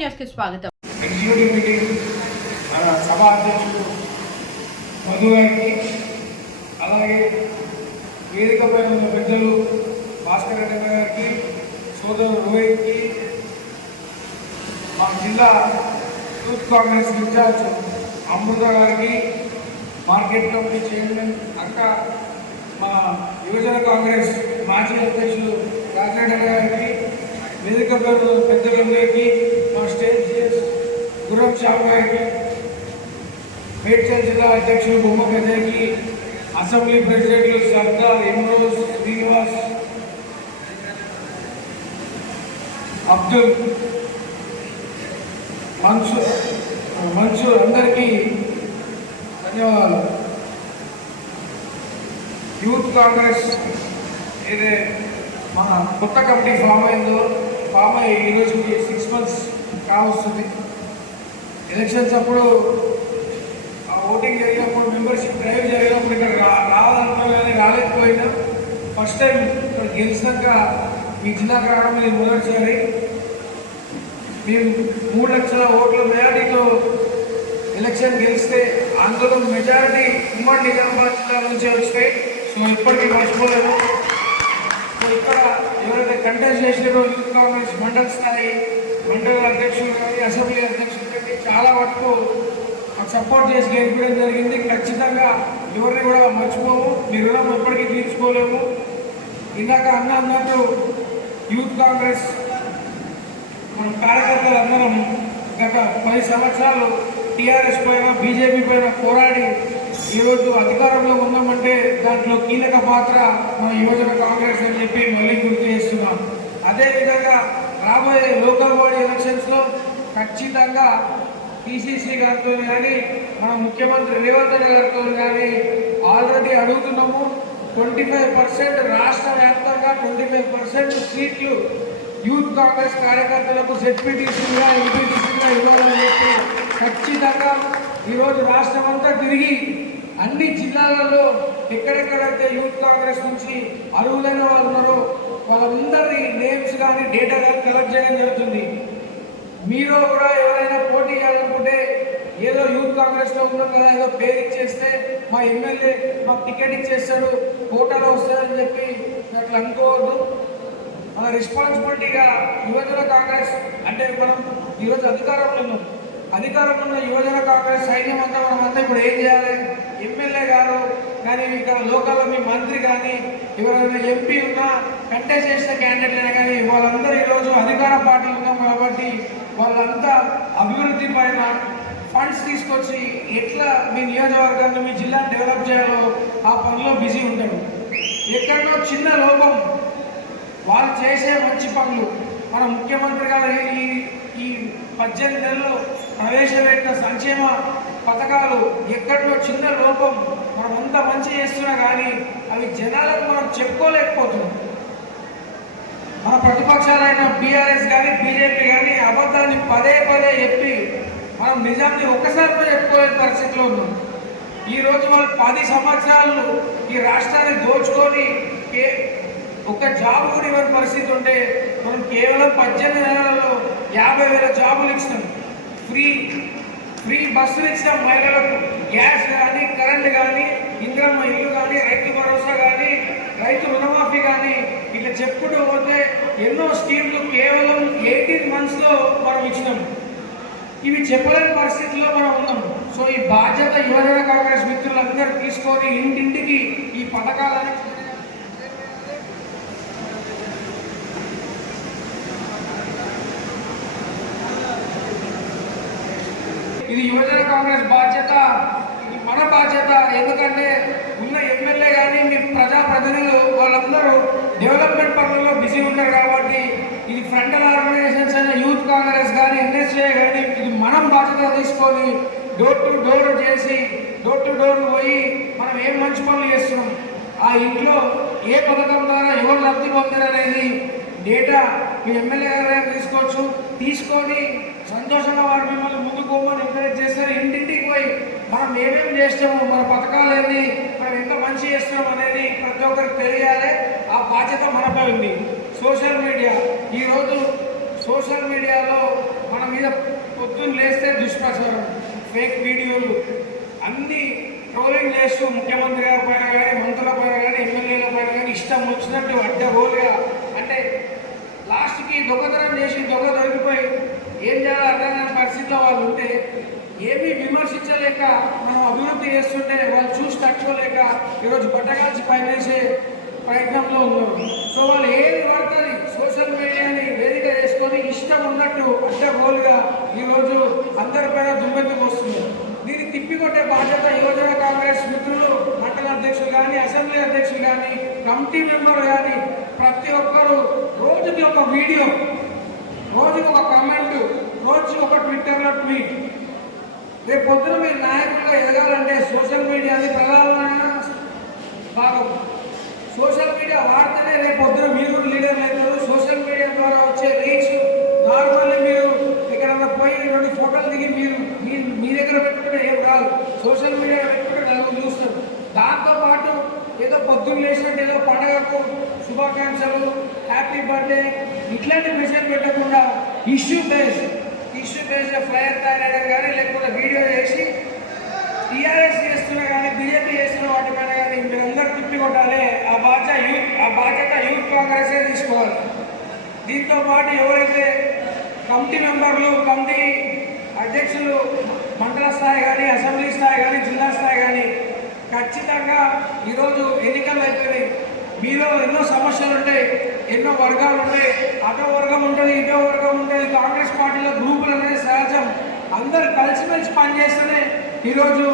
న్యూస్కి స్వాగతం. Executive meeting మన సభ అధ్యక్షుడు మధు గారికి అలాగే వేదికపై ఉన్న పెద్దలు భాస్కర్ రెడ్డి గారికి సోదరుడు రోహిత్కి మా జిల్లా యూత్ కాంగ్రెస్ ఇన్ఛార్జ్ అమృత గారికి మార్కెట్ కమిటీ చైర్మన్ అక్క మా యువజన కాంగ్రెస్ మాజీ అధ్యక్షులు రాజరెడ్డి గారికి వేదిక పైన ఉన్న పెద్దలందరికీ మా స్టేట్ సిఎస్ గుర్రం శ్యామ్ గారికి మేడ్చల్ జిల్లా అధ్యక్షులు బొమ్మ గజయ్కి అసెంబ్లీ ప్రెసిడెంట్లు సర్దార్ ఇమ్రోజ్ శ్రీనివాస్ అబ్దుల్ మన్సూర్ మన్సూర్ అందరికీ ధన్యవాదాలు. యూత్ కాంగ్రెస్ ఏదే మన కొత్త కమిటీ ఫామ్ అయిందో ఫామ్ అయ్యి ఈరోజుకి సిక్స్ మంత్స్ కావస్తుంది ఎలక్షన్స్ అప్పుడు ఆ ఓటింగ్ జరిగినప్పుడు మెంబర్షిప్ డ్రైవ్ జరిగినప్పుడు ఇక్కడ రావాలనుకున్నా కానీ రాలేకపోయినా ఫస్ట్ టైం ఇక్కడ గెలిచినాక మీ జిల్లాకు రావడం ఇది మొదటిసారి. మేము మూడు లక్షల ఓట్ల మెజారిటీతో ఎలక్షన్ గెలిస్తే అందులో మెజారిటీ ఉమ్మడి నిజామాబాద్ జిల్లా నుంచి వచ్చినాయి. సో ఎప్పటికీ మర్చిపోలేదు కంటెస్ట్ చేసినారో యూత్ కాంగ్రెస్ మండల స్థాయి మండల అధ్యక్షులు కానీ అసెంబ్లీ అధ్యక్షులు కానీ చాలా వరకు సపోర్ట్ చేసి గెలిపడం జరిగింది. ఖచ్చితంగా ఎవరిని కూడా మర్చిపోము. మీ రుణం ఎప్పటికీ తీర్చుకోలేము. ఇందాక అన్న అన్నట్టు యూత్ కాంగ్రెస్ మన కార్యకర్తలందరం గత పది సంవత్సరాలు టీఆర్ఎస్ పైన బీజేపీ పైన పోరాడి ఈరోజు అధికారంలో ఉన్నామంటే దాంట్లో కీలక పాత్ర మన యువజన కాంగ్రెస్ అని చెప్పి మళ్ళీ గుర్తు చేస్తున్నాం. అదేవిధంగా రాబోయే లోకల్ బాడీ ఎలక్షన్స్లో ఖచ్చితంగా పిసిసి గారితో కానీ మన ముఖ్యమంత్రి రేవంత్ రెడ్డి గారితో కానీ ఆల్రెడీ అడుగుతున్నాము. ట్వంటీ ఫైవ్ పర్సెంట్ రాష్ట్ర వ్యాప్తంగా ట్వంటీ ఫైవ్ పర్సెంట్ సీట్లు యూత్ కాంగ్రెస్ కార్యకర్తలకు సెక్యూరిటీసీగా ఎంపీటీసీగా ఇవ్వాలని చెప్పి ఖచ్చితంగా ఈరోజు రాష్ట్రం అంతా తిరిగి అన్ని జిల్లాలలో ఎక్కడెక్కడైతే యూత్ కాంగ్రెస్ నుంచి అర్హులైన వాళ్ళు ఉన్నారో వాళ్ళందరి నేమ్స్ కానీ డేటా కానీ కలెక్ట్ చేయడం జరుగుతుంది. మీరు కూడా ఎవరైనా పోటీ చేయాలనుకుంటే ఏదో యూత్ కాంగ్రెస్లో ఉన్నాం కదా ఏదో పేరు ఇచ్చేస్తే మా ఎమ్మెల్యే మాకు టికెట్ ఇచ్చేస్తాడు కోటాలో వస్తాడని చెప్పి అట్లా అనుకోవద్దు. మన రెస్పాన్సిబిలిటీగా యువజన కాంగ్రెస్ అంటే మనం ఈరోజు అధికారంలో ఉన్నాం. అధికారంలో ఉన్న యువజన కాంగ్రెస్ సైన్యం అంతా మనం అంతా ఇప్పుడు ఏం చేయాలి? ఎమ్మెల్యే గారు కానీ ఇక్కడ లోకల్లో మీ మంత్రి కానీ ఎవరైనా ఎంపీ ఉన్నా కంటెస్ట్ చేసిన క్యాండిడేట్ అయినా కానీ వాళ్ళందరూ ఈరోజు అధికార పార్టీ ఉన్నాం కాబట్టి వాళ్ళంతా అభివృద్ధి పైన ఫండ్స్ తీసుకొచ్చి ఎట్లా మీ నియోజకవర్గాన్ని మీ జిల్లాను డెవలప్ చేయాలో ఆ పనిలో బిజీ ఉంటాడు ఎక్కడో చిన్న లోపం. వాళ్ళు చేసే మంచి పనులు. మన ముఖ్యమంత్రి గారు ఈ ఈ పద్దెనిమిది నెలలు ప్రవేశపెట్టిన సంక్షేమ పథకాలు ఎక్కడో చిన్న లోపం మనం అంత మంచి చేస్తున్నా కానీ అవి జనాలకు మనం చెప్పుకోలేకపోతున్నాం. మన ప్రతిపక్షాలైన బీఆర్ఎస్ కానీ బీజేపీ కానీ అబద్ధాన్ని పదే పదే చెప్పి మనం నిజాన్ని ఒక్కసారి కూడా చెప్పుకోలేని పరిస్థితిలో ఉన్నాం. ఈ రోజు వాళ్ళు పది సంవత్సరాలు ఈ రాష్ట్రాన్ని దోచుకొని ఒక జాబ్ కూడా ఇవ్వని పరిస్థితి ఉంటే మనం కేవలం పద్దెనిమిది నెలలలో యాభై వేల జాబులు ఇచ్చినాం. ఫ్రీ ఫ్రీ బస్సులు ఇచ్చిన మహిళలకు గ్యాస్ కానీ కరెంట్ కానీ ఇంద్రమ్మ ఇల్లు కానీ రైతు భరోసా కానీ రైతు రుణమాఫీ కానీ ఇట్లా చెప్పుకుంటూ పోతే ఎన్నో స్కీమ్లు కేవలం ఎయిటీన్ మంత్స్లో మనం ఇచ్చినాం. ఇవి చెప్పలేని పరిస్థితిలో మనం ఉన్నాం. సో ఈ బాధ్యత యువజన కాంగ్రెస్ మిత్రులందరూ తీసుకొని ఇంటింటికి ఈ పథకాలని ఇది యువజన కాంగ్రెస్ బాధ్యత ఇది మన బాధ్యత. ఎందుకంటే ఉన్న ఎమ్మెల్యే కానీ మీ ప్రజాప్రతినిధులు వాళ్ళందరూ డెవలప్మెంట్ పనుల్లో బిజీ ఉన్నారు కాబట్టి ఇది ఫ్రంటల్ ఆర్గనైజేషన్స్ అయిన యూత్ కాంగ్రెస్ కానీ ఎన్ఎస్ఏ కానీ ఇది మనం బాధ్యత తీసుకొని డోర్ టు డోర్ చేసి డోర్ టు డోర్ పోయి మనం ఏం మంచి పనులు చేస్తున్నాం? ఆ ఇంట్లో ఏ పథకం ద్వారా ఎవరు లబ్ధి పొందారనేది డేటా మీ ఎమ్మెల్యే గారు తీసుకోవచ్చు. తీసుకొని సంతోషంగా వారు మిమ్మల్ని ముందుకోమని ఎంకరేజ్ చేస్తారు. ఇంటింటికి పోయి మనం ఏమేమి చేస్తాము మన పథకాలు ఏంటి మనం ఎంత మంచి చేస్తున్నాం అనేది ప్రతి ఒక్కరికి తెలియాలి. ఆ బాధ్యత మనపై ఉంది. సోషల్ మీడియా ఈరోజు సోషల్ మీడియాలో మన మీద పొద్దున్న లేస్తే దుష్ప్రచారం ఫేక్ వీడియోలు అన్ని ట్రోలింగ్ చేస్తూ ముఖ్యమంత్రి గారి పైన కానీ మంత్రుల పైన కానీ ఎమ్మెల్యేల పైన కానీ ఇష్టం వచ్చినట్టు అడ్డగోలుగా అంటే దొంగతనం చేసి దొంగ దొరికిపోయి ఏం చేయాలో అర్థం కాని పరిస్థితిలో వాళ్ళు ఉంటే ఏమీ విమర్శించలేక మనం అభివృద్ధి చేస్తుంటే వాళ్ళు చూసి తట్టుకోలేక ఈరోజు పట్టగాల్సి పనిచేసే ప్రయత్నంలో ఉన్నారు. సో వాళ్ళు ఏది పడుతుంది సోషల్ మీడియాని వేదిక చేసుకొని ఇష్టం ఉన్నట్టు అడ్డగోలుగా ఈరోజు అందరిపైన దుమ్మెత్తుకు వస్తుంది? దీన్ని తిప్పికొట్టే బాధ్యత యువజన కాంగ్రెస్ మిత్రులు మండల అధ్యక్షులు కానీ అసెంబ్లీ అధ్యక్షులు కానీ కమిటీ మెంబర్ కానీ ప్రతి ఒక్కరూ ప్రతి ఒక వీడియో రోజుకి ఒక కమెంట్ రోజు ఒక ట్విట్టర్లో ట్వీట్ రేపు పొద్దున మీరు నాయకులుగా ఎదగాలంటే సోషల్ మీడియాని ప్రధానమైన భాగం. సోషల్ మీడియా వాడితేనే రేపు పొద్దున మీరు లీడర్ లీడర్లు అవుతారు. సోషల్ మీడియా ద్వారా వచ్చే రీచ్ నార్మల్లీ మీరు ఎక్కడన్నా పోయి రెండు ఫోటోలు దిగి మీరు మీ మీ దగ్గర పెట్టుకుంటే ఏం రాదు సోషల్ మీడియా పెట్టుకుంటే నలుగురు చూస్తారు. దాంతోపాటు ఏదో పొద్దున్న లేచినట్టు ఏదో పండగకు శుభాకాంక్షలు హ్యాపీ బర్త్డే ఇట్లాంటి మెసేజ్ పెట్టకుండా issue base issue base flyer తయారయ్యడం కానీ లేకపోతే వీడియో చేసి టీఆర్ఎస్ చేస్తున్నా కానీ బీజేపీ చేస్తున్న వాటి పైన కానీ మీరందరూ తిప్పి కొట్టాలి. ఆ బాధ్యత యూత్ ఆ బాధ్యత యూత్ కాంగ్రెసే తీసుకోవాలి. దీంతో పాటు ఎవరైతే కమిటీ మెంబర్లు కమిటీ అధ్యక్షులు మండల స్థాయి కానీ అసెంబ్లీ స్థాయి కానీ జిల్లా స్థాయి కానీ ఖచ్చితంగా ఈరోజు ఎన్నికలు అయిపోయినాయి. మీలో ఎన్నో సమస్యలు ఉంటాయి ఎన్నో వర్గాలు ఉంటాయి అటో వర్గం ఉంటుంది ఇటో వర్గం ఉంటుంది కాంగ్రెస్ పార్టీలో గ్రూపులు అనేది సహజం. అందరు కలిసిమెలిసి పనిచేస్తేనే ఈరోజు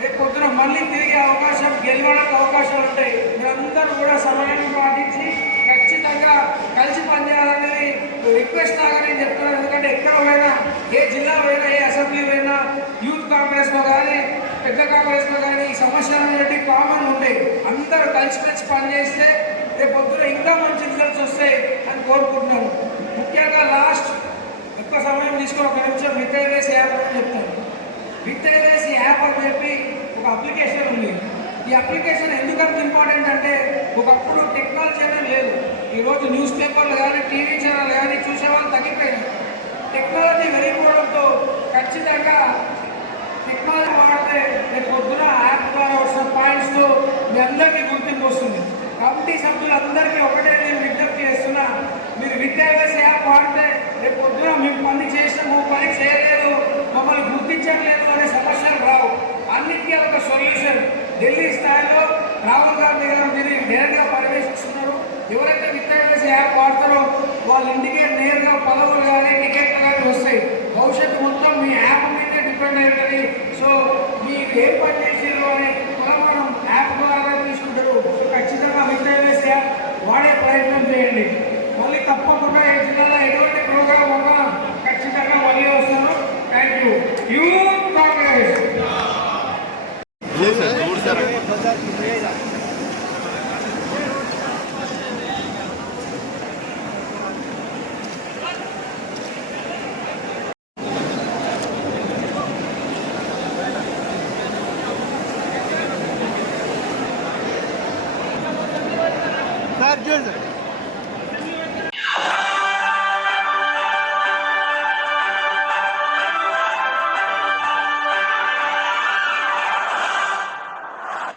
రేపు పొద్దున మళ్ళీ తిరిగే అవకాశం గెలవడానికి అవకాశాలు ఉంటాయి. మీరందరూ కూడా సమయాన్ని పాటించి ఖచ్చితంగా కలిసి పనిచేయాలనేది రిక్వెస్ట్ లాగా నేను చెప్తున్నాను. ఎందుకంటే ఎక్కడ పోయినా ఏ జిల్లా పోయినా ఏ అసెంబ్లీ పోయినా యూత్ కాంగ్రెస్లో కానీ పెద్ద కాంగ్రెస్లో కానీ ఈ సమస్యలు అనేవి కామన్ ఉంటాయి అందరూ కలిసిమెలిసి పనిచేస్తే రేపు పొద్దున ఇంకా మంచి రిజల్ట్స్ వస్తాయి అని కోరుకుంటున్నాను. ముఖ్యంగా లాస్ట్ ఎక్కువ సమయం తీసుకుని ఒక నిమిషం విత్ యాప్ అని చెప్తాను. విత్ యాప్ అని చెప్పి ఒక అప్లికేషన్ ఉంది. ఈ అప్లికేషన్ ఎందుకంత ఇంపార్టెంట్ అంటే ఒకప్పుడు టెక్నాలజీ అనేది లేదు. ఈరోజు న్యూస్ పేపర్లు కానీ టీవీ ఛానల్ కానీ చూసేవాళ్ళు తగ్గిపోయినాయి. టెక్నాలజీ వెళ్ళిపోవడంతో ఖచ్చితంగా టెక్నాలజీ వాడితే రేపు పొద్దున యాప్ ద్వారా వచ్చిన పాయింట్స్ మీ అందరికీ గుర్తింపు వస్తుంది కమిటీ సభ్యులందరికీ ఒకటే నేను విజ్ఞప్తి చేస్తున్నా. మీరు విద్యాభ్యాస యాప్ వాడితే రేపు పొద్దున మేము పని చేసాము పని చేయలేదు మమ్మల్ని గుర్తించట్లేదు అనే సమస్యలు రావు. అన్నిటికీ ఒక సొల్యూషన్ ఢిల్లీ స్థాయిలో రాహుల్ గాంధీ గారు దీన్ని నేరుగా పర్యవేక్షిస్తున్నారు. ఎవరైతే విద్యాభ్యాస యాప్ వాడతారో వాళ్ళ ఇంటికే నేరుగా పదవులు కానీ టికెట్లు కానీ వస్తాయి. భవిష్యత్తు మొత్తం మీ యాప్ మీదే డిపెండ్ అయి సో మీరు ఏం పని చేసారు అనే కొలమానం యాప్ ద్వారా తీసుకుంటారు. సో ఖచ్చితంగా విద్యాభ్యాస వేసే వాడే ప్రయత్నం చేయండి. మళ్ళీ తప్పకుండా ఏ జిల్లాలో ఎటువంటి ప్రోగ్రామ్ ఉన్నా ఖచ్చితంగా మళ్ళీ వస్తాను. Thank you youth Congress. Geldim.